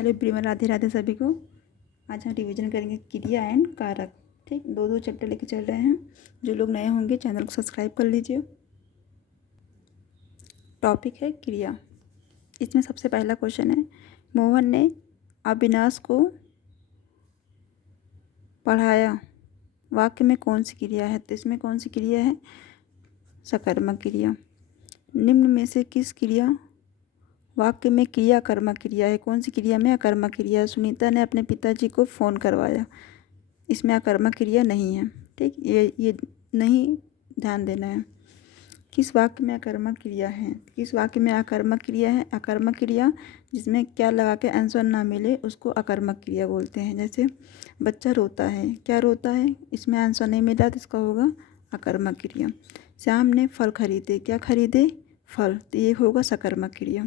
Hello everyone, Radhe Radhe सभी को। आज हम रिवीजन करेंगे क्रिया एंड कारक। ठीक, दो चैप्टर लेके चल रहे हैं। जो लोग नए होंगे चैनल को सब्सक्राइब कर लीजिए। टॉपिक है क्रिया। इसमें सबसे पहला क्वेश्चन है, मोहन ने अविनाश को पढ़ाया। वाक्य में कौन सी क्रिया है? तो इसमें कौन सी क्रिया है? सकर्मक क्रिया। निम्न में से किस क्रिया वाक्य में क्रिया कर्मक क्रिया है? कौन सी क्रिया में अकर्मक क्रिया है? सुनीता ने अपने पिताजी को फ़ोन करवाया। इसमें अकर्मक क्रिया नहीं है। ठीक, ये नहीं ध्यान देना है। किस वाक्य में अकर्मक क्रिया है? किस वाक्य में अकर्मक क्रिया है? अकर्मक क्रिया जिसमें क्या लगा के आंसर ना मिले उसको अकर्मक क्रिया बोलते हैं। जैसे बच्चा रोता है, क्या रोता है? इसमें आंसर नहीं मिला तो इसका होगा अकर्मक क्रिया। श्याम ने फल खरीदे, क्या खरीदे? फल, तो ये होगा सकर्मक क्रिया।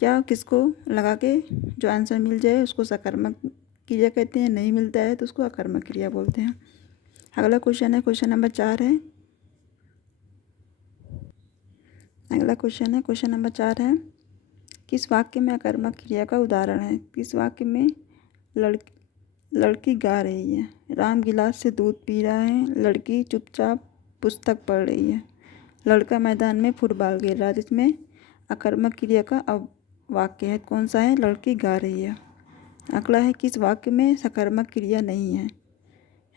क्या किसको लगा के जो आंसर मिल जाए उसको सकर्मक क्रिया कहते हैं, नहीं मिलता है तो उसको अकर्मक क्रिया बोलते हैं। अगला क्वेश्चन है, क्वेश्चन नंबर 4 है। अगला क्वेश्चन है, क्वेश्चन नंबर 4 है, किस वाक्य में अकर्मक क्रिया का उदाहरण है? किस वाक्य में लड़की गा रही है, राम गिलास से दूध पी रहा है, लड़की चुपचाप पुस्तक पढ़ रही है, लड़का मैदान में फुटबॉल खेल रहा है। इसमें अकर्मक क्रिया का वाक्य है, कौन सा है? लड़की गा रही है। अगला है, किस वाक्य में सकर्मक क्रिया नहीं है?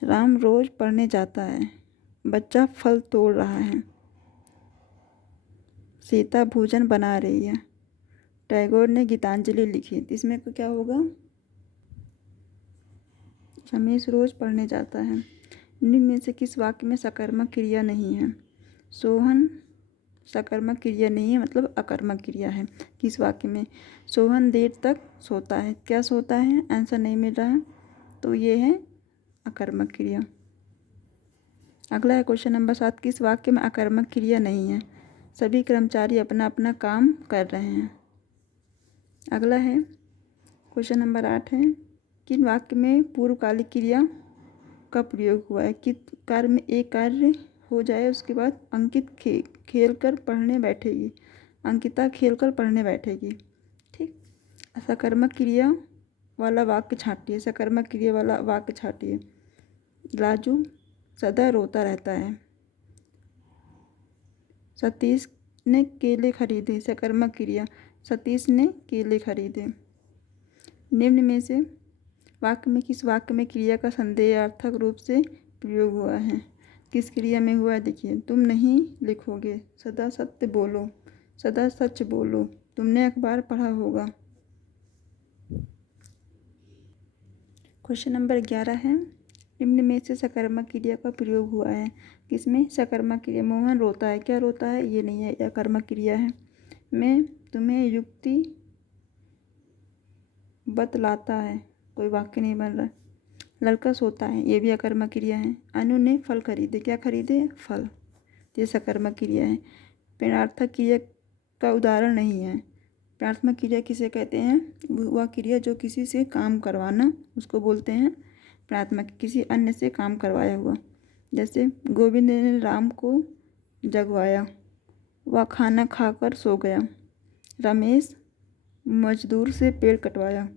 राम रोज पढ़ने जाता है, बच्चा फल तोड़ रहा है, सीता भोजन बना रही है, टैगोर ने गीतांजलि लिखी। इसमें क्या होगा? रमेश रोज पढ़ने जाता है। निम्न में से किस वाक्य में सकर्मक क्रिया नहीं है? सोहन सकर्मक क्रिया नहीं है, मतलब अकर्मक क्रिया है। किस वाक्य में? सोहन देर तक सोता है, क्या सोता है? आंसर नहीं मिल रहा है तो ये है अकर्मक क्रिया। अगला है क्वेश्चन नंबर 7, किस वाक्य में अकर्मक क्रिया नहीं है? सभी कर्मचारी अपना अपना काम कर रहे हैं। अगला है क्वेश्चन नंबर 8 है, किन वाक्य में पूर्वकालिक क्रिया का प्रयोग हुआ है? किस कार्य में एक कार्य हो जाए उसके बाद अंकित खेल कर पढ़ने बैठेगी, अंकिता खेल कर पढ़ने बैठेगी। ठीक, सकर्मक क्रिया वाला वाक्य छांटिए, सकर्मक क्रिया वाला वाक्य छांटिए। राजू सदा रोता रहता है, सतीश ने केले खरीदे, सकर्मक क्रिया, सतीश ने केले खरीदे। निम्न में से वाक्य में किस वाक्य में क्रिया का संदेहार्थक रूप से प्रयोग हुआ है? किस क्रिया में हुआ है? देखिए, तुम नहीं लिखोगे, सदा सत्य बोलो, सदा सच बोलो, तुमने अखबार पढ़ा होगा। क्वेश्चन नंबर 11 है, निम्न में से सकर्मक क्रिया का प्रयोग हुआ है? किसमें? सकर्मक क्रिया। मोहन रोता है, क्या रोता है? ये नहीं है, यह कर्मक क्रिया है। मैं तुम्हें युक्ति बतलाता है, कोई वाक्य नहीं बन रहा। लड़का सोता है, ये भी अकर्मक क्रिया है। अनु ने फल खरीदे, क्या खरीदे? फल, ये सकर्मक क्रिया है। प्रेरणार्थक क्रिया का उदाहरण नहीं है। प्रेरणात्मक क्रिया किसे कहते हैं? वह क्रिया जो किसी से काम करवाना, उसको बोलते हैं प्रेरणात्मक, किसी अन्य से काम करवाया हुआ। जैसे गोविंद ने राम को जगवाया, वह खाना खाकर सो गया, रमेश मजदूर से पेड़ कटवाया,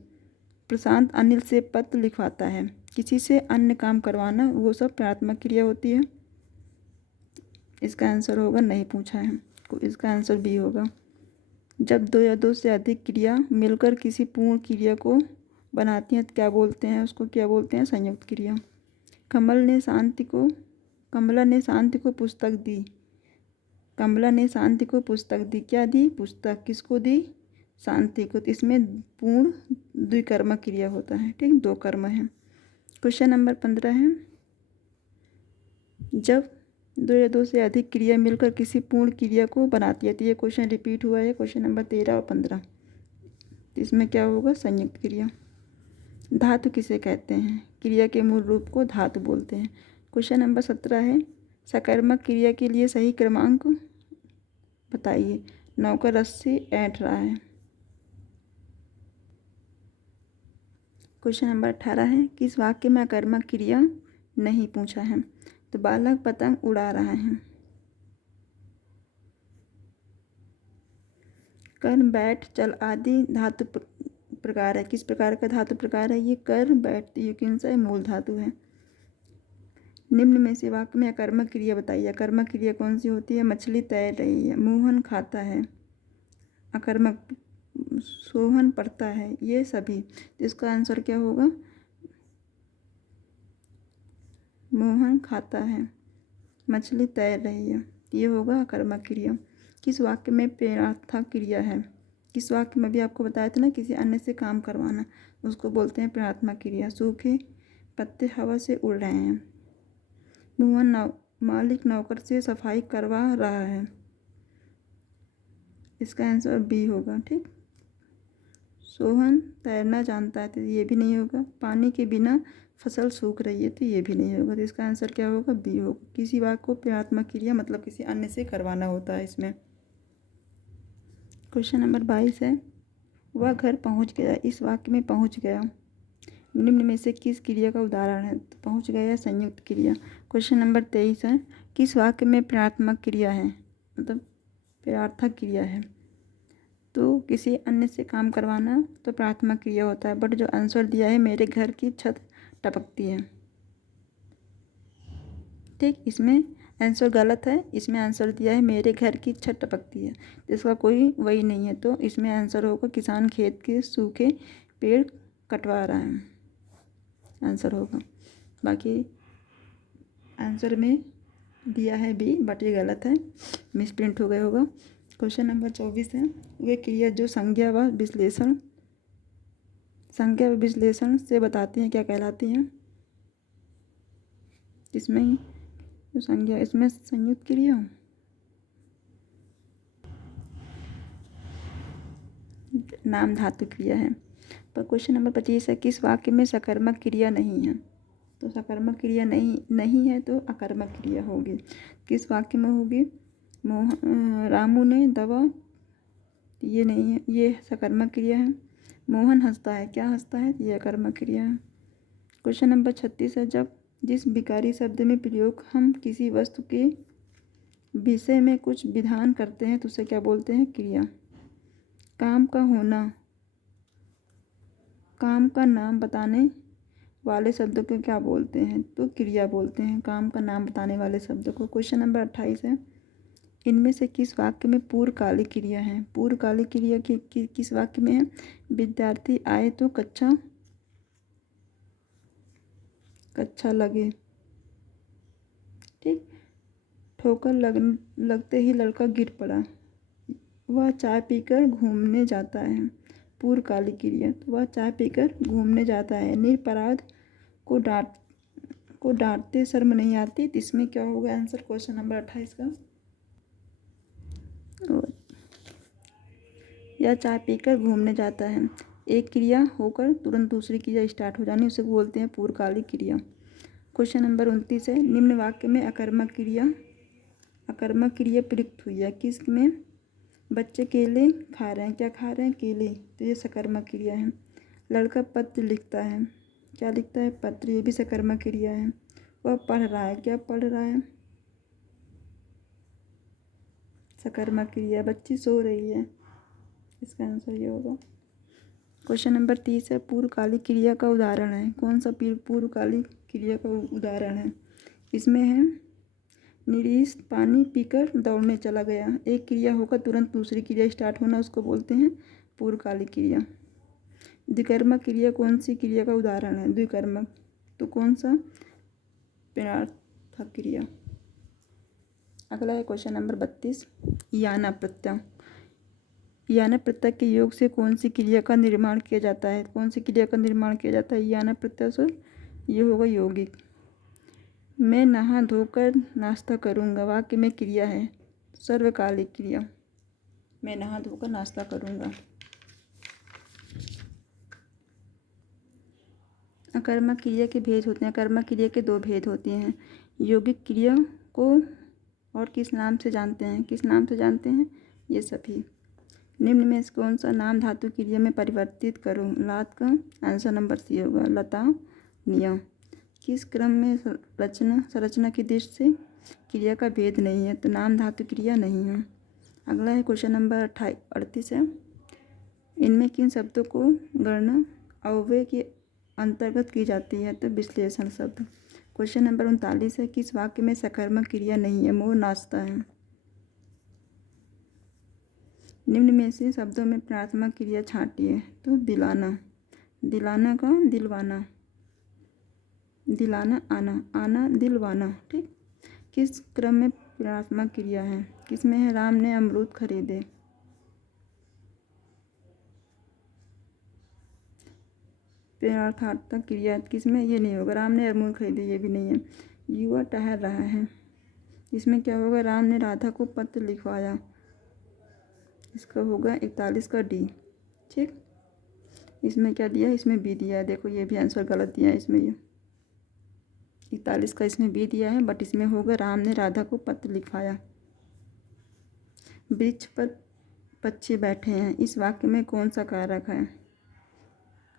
प्रशांत अनिल से पत्र लिखवाता है। किसी से अन्य काम करवाना, वो सब प्रेरणात्मक क्रिया होती है। इसका आंसर होगा, नहीं पूछा है, इसका आंसर बी होगा। जब दो या दो से अधिक क्रिया मिलकर किसी पूर्ण क्रिया को बनाती हैं तो क्या बोलते हैं? उसको क्या बोलते हैं? संयुक्त क्रिया। कमला ने शांति को पुस्तक दी, कमला ने शांति को पुस्तक दी, क्या दी? पुस्तक, किसको दी? शांति को। तो इसमें पूर्ण द्विकर्मक क्रिया होता है। ठीक, दो कर्म है। क्वेश्चन नंबर 15 है, जब दो या दो से अधिक क्रिया मिलकर किसी पूर्ण क्रिया को बनाती है, तो ये क्वेश्चन रिपीट हुआ है, क्वेश्चन नंबर 13 और 15। तो इसमें क्या होगा? संयुक्त क्रिया। धातु किसे कहते हैं? क्रिया के मूल रूप को धातु बोलते हैं। क्वेश्चन नंबर 17 है, सकर्मक क्रिया के लिए सही क्रमांक बताइए। नौकर रस्सी ऐंठ रहा है। क्वेश्चन नंबर 18 है, किस वाक्य में अकर्मक क्रिया नहीं पूछा है? तो बालक पतंग उड़ा रहा है। कर्म, बैठ, चल आदि धातु प्रकार है। किस प्रकार का धातु प्रकार है ये? कर, बैठती युग्मसय मूल धातु है। निम्न में से वाक्य में अकर्मक क्रिया बताइए। अकर्मक क्रिया कौन सी होती है? मछली तैर रही है, मोहन खाता है। अकर्मक सोहन पढ़ता है, ये सभी। तो इसका आंसर क्या होगा? मोहन खाता है, मछली तैर रही है, ये होगा अकर्मक क्रिया। किस वाक्य में प्रेरणार्थक क्रिया है? किस वाक्य में भी आपको बताया था ना, किसी अन्य से काम करवाना, उसको बोलते हैं प्रेरणात्मक क्रिया। सूखे पत्ते हवा से उड़ रहे हैं। मोहन मालिक नौकर से सफाई करवा रहा है, इसका आंसर बी होगा। ठीक। सोहन तैरना जानता है, तो ये भी नहीं होगा। पानी के बिना फसल सूख रही है, तो ये भी नहीं होगा। तो इसका आंसर क्या होगा? बी होगा। किसी वाक्य को प्रेरणात्मक क्रिया मतलब किसी अन्य से करवाना होता है इसमें। क्वेश्चन नंबर 22 है, वह घर पहुंच गया। इस वाक्य में पहुंच गया निम्न में से किस क्रिया का उदाहरण है? तो पहुंच गया संयुक्त क्रिया। क्वेश्चन नंबर 23 है, किस वाक्य में प्रेरणात्मक क्रिया है मतलब प्रेरणार्थक क्रिया है? तो किसी अन्य से काम करवाना तो प्राथमिक क्रिया होता है। बट जो आंसर दिया है मेरे घर की छत टपकती है, ठीक, इसमें आंसर गलत है। इसमें आंसर दिया है मेरे घर की छत टपकती है, इसका कोई वही नहीं है। तो इसमें आंसर होगा किसान खेत के सूखे पेड़ कटवा रहा है, आंसर होगा। बाकी आंसर में दिया है बी, बट ये गलत है, मिसप्रिंट हो गया होगा। क्वेश्चन नंबर 24 है, वे क्रिया जो संज्ञा व विश्लेषण से बताती हैं क्या कहलाती हैं? इसमें जो संज्ञा, इसमें संयुक्त क्रिया, नाम धातु क्रिया है। पर क्वेश्चन नंबर 25 है, किस वाक्य में सकर्मक क्रिया नहीं है? तो सकर्मक क्रिया नहीं है तो अकर्मक क्रिया होगी। किस वाक्य में होगी? रामू ने दवा, ये नहीं है, ये सकर्मक क्रिया है। मोहन हंसता है, क्या हंसता है? ये अकर्मक क्रिया है। क्वेश्चन नंबर 36 है, जब जिस विकारी शब्द में प्रयोग हम किसी वस्तु के विषय में कुछ विधान करते हैं तो उसे क्या बोलते हैं? क्रिया। काम का होना, काम का नाम बताने वाले शब्द को क्या बोलते हैं? तो क्रिया बोलते हैं, काम का नाम बताने वाले शब्द को। क्वेश्चन नंबर 28 है, इनमें से किस वाक्य में पूर्वकालिक क्रिया है? पूर्वकालिक क्रिया किस वाक्य में है? विद्यार्थी आए तो कक्षा लगे, ठीक। ठोकर लगते ही लड़का गिर पड़ा। वह चाय पीकर घूमने जाता है, पूर्वकालिक क्रिया। तो वह चाय पीकर घूमने जाता है। निरपराध को डांटते शर्म नहीं आती, तो इसमें क्या होगा आंसर क्वेश्चन नंबर 28 का? या चाय पीकर घूमने जाता है, एक क्रिया होकर तुरंत दूसरी क्रिया स्टार्ट हो जानी, उसे बोलते हैं पूर्वकालिक क्रिया। क्वेश्चन नंबर 29 है, निम्न वाक्य में अकर्मक क्रिया प्रयुक्त हुई है। किस में? बच्चे केले खा रहे हैं, क्या खा रहे हैं? केले, तो ये सकर्मक क्रिया है। लड़का पत्र लिखता है, क्या लिखता है? पत्र, ये भी सकर्मक क्रिया है। वह पढ़ रहा है, क्या पढ़ रहा है? सकर्मक क्रिया। बच्ची सो रही है, इसका आंसर ये होगा। क्वेश्चन नंबर 30 है, पूर्वकालिक क्रिया का उदाहरण है। कौन सा पूर्वकालिक क्रिया का उदाहरण है? इसमें है निरीश पानी पीकर दौड़ने चला गया, एक क्रिया होकर तुरंत दूसरी क्रिया स्टार्ट होना, उसको बोलते हैं पूर्वकालिक क्रिया। द्विकर्मक क्रिया कौन सी क्रिया का उदाहरण है? द्विकर्मक, तो कौन सा? प्रेरणार्थक क्रिया। अगला है क्वेश्चन नंबर 32, याना प्रत्यय। याना प्रत्यय के योग से कौन सी क्रिया का निर्माण किया जाता है? कौन सी क्रिया का निर्माण किया जाता है याना प्रत्यय से? ये होगा यौगिक। मैं नहा धोकर नाश्ता करूँगा, वाक्य में क्रिया है, सर्वकालिक क्रिया। मैं नहा धोकर नाश्ता करूँगा। अकर्मक क्रिया के भेद होते हैं। अकर्मक क्रिया के दो भेद होते हैं। यौगिक क्रिया को और किस नाम से जानते हैं? किस नाम से जानते हैं? ये सभी। निम्न में से कौन सा नाम धातु क्रिया में परिवर्तित करो? लात का आंसर नंबर सी होगा, लता नियम। किस क्रम में संरचना की दृष्टि से क्रिया का भेद नहीं है? तो नाम धातु क्रिया नहीं है। अगला है क्वेश्चन नंबर 38 है, इनमें किन शब्दों को गणना अव्यय के अंतर्गत की जाती है? तो विश्लेषण शब्द। क्वेश्चन नंबर 39 है, किस वाक्य में सकर्मक क्रिया नहीं है? मोर नाचता है। निम्न में से शब्दों में प्रश्नात्मक क्रिया छांटिए। तो दिलाना, दिलाना का दिलवाना, दिलाना आना, आना दिलवाना। ठीक। किस क्रम में प्रश्नात्मक क्रिया है? किसमें है? राम ने अमरूद खरीदे। प्रश्नार्थक क्रिया किसमें? ये नहीं होगा, राम ने अमरूद खरीदे, ये भी नहीं है। युवा टहल रहा है, इसमें क्या होगा? राम ने राधा को पत्र लिखवाया, इसका होगा 41 का डी। ठीक। इसमें क्या दिया है? इसमें बी दिया है। देखो ये भी आंसर गलत दिया है इसमें, ये 41 का इसमें बी दिया है, बट इसमें होगा राम ने राधा को पत्र लिखवाया। वृक्ष पर पक्षी बैठे हैं, इस वाक्य में कौन सा कारक है?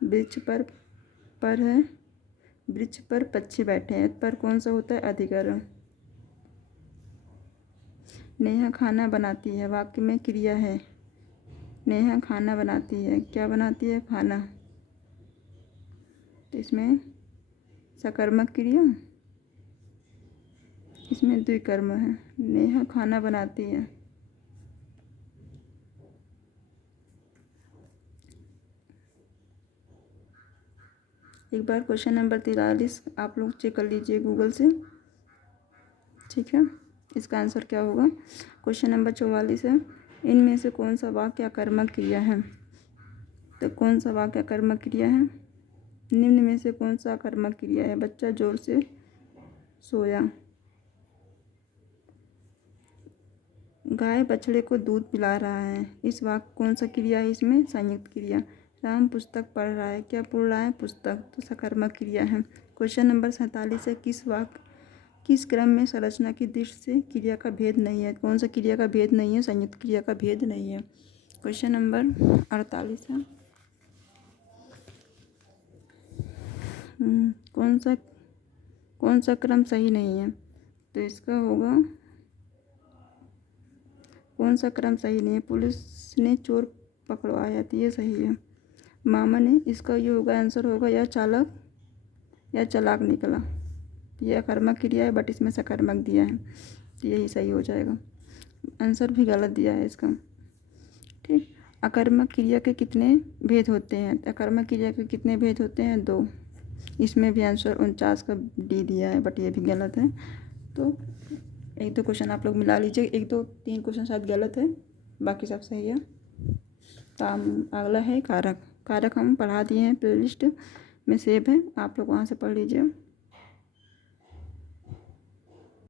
वृक्ष पर है, वृक्ष पर पक्षी बैठे हैं, पर कौन सा होता है? अधिकरण। नेहा खाना बनाती है, वाक्य में क्रिया है। नेहा खाना बनाती है, क्या बनाती है? खाना। तो इसमें सकर्मक क्रिया, इसमें द्विकर्म है। नेहा खाना बनाती है। एक बार क्वेश्चन नंबर 43 आप लोग चेक कर लीजिए गूगल से। ठीक है, इसका आंसर क्या होगा? क्वेश्चन नंबर 44 है, इनमें से कौन सा वाक्य अकर्मक क्रिया है? तो कौन सा वाक्य अकर्मक क्रिया है? निम्न में से कौन सा अकर्मक क्रिया है? बच्चा जोर से सोया। गाय बछड़े को दूध पिला रहा है, इस वाक्य कौन सा क्रिया है? इसमें संयुक्त क्रिया। राम पुस्तक पढ़ रहा है, क्या पढ़ रहा है? पुस्तक। तो सकर्मक क्रिया है। क्वेश्चन नंबर 47 है, किस क्रम में संरचना की दृष्टि से क्रिया का भेद नहीं है? कौन सा क्रिया का भेद नहीं है? संयुक्त क्रिया का भेद नहीं है। क्वेश्चन नंबर 48 है, कौन सा क्रम सही नहीं है? तो इसका होगा, कौन सा क्रम सही नहीं है? पुलिस ने चोर पकड़वाया, तो ये सही है। मामा ने, इसका ये होगा आंसर होगा या चालक या चालाक निकला। यह अकर्मक क्रिया है, बट इसमें सकर्मक दिया है, तो यही सही हो जाएगा। आंसर भी गलत दिया है इसका। ठीक। अकर्मक क्रिया के कितने भेद होते हैं? अकर्मक क्रिया के कितने भेद होते हैं? 2। इसमें भी आंसर 49 का डी दिया है, बट ये भी गलत है। तो 1-2 क्वेश्चन आप लोग मिला लीजिए, 1-2-3 क्वेश्चन शायद गलत है, बाकी सब सही है। तो अगला है कारक। कारक हम पढ़ा दिए हैं, प्लेलिस्ट में सेव है, आप लोग वहाँ से पढ़ लीजिए।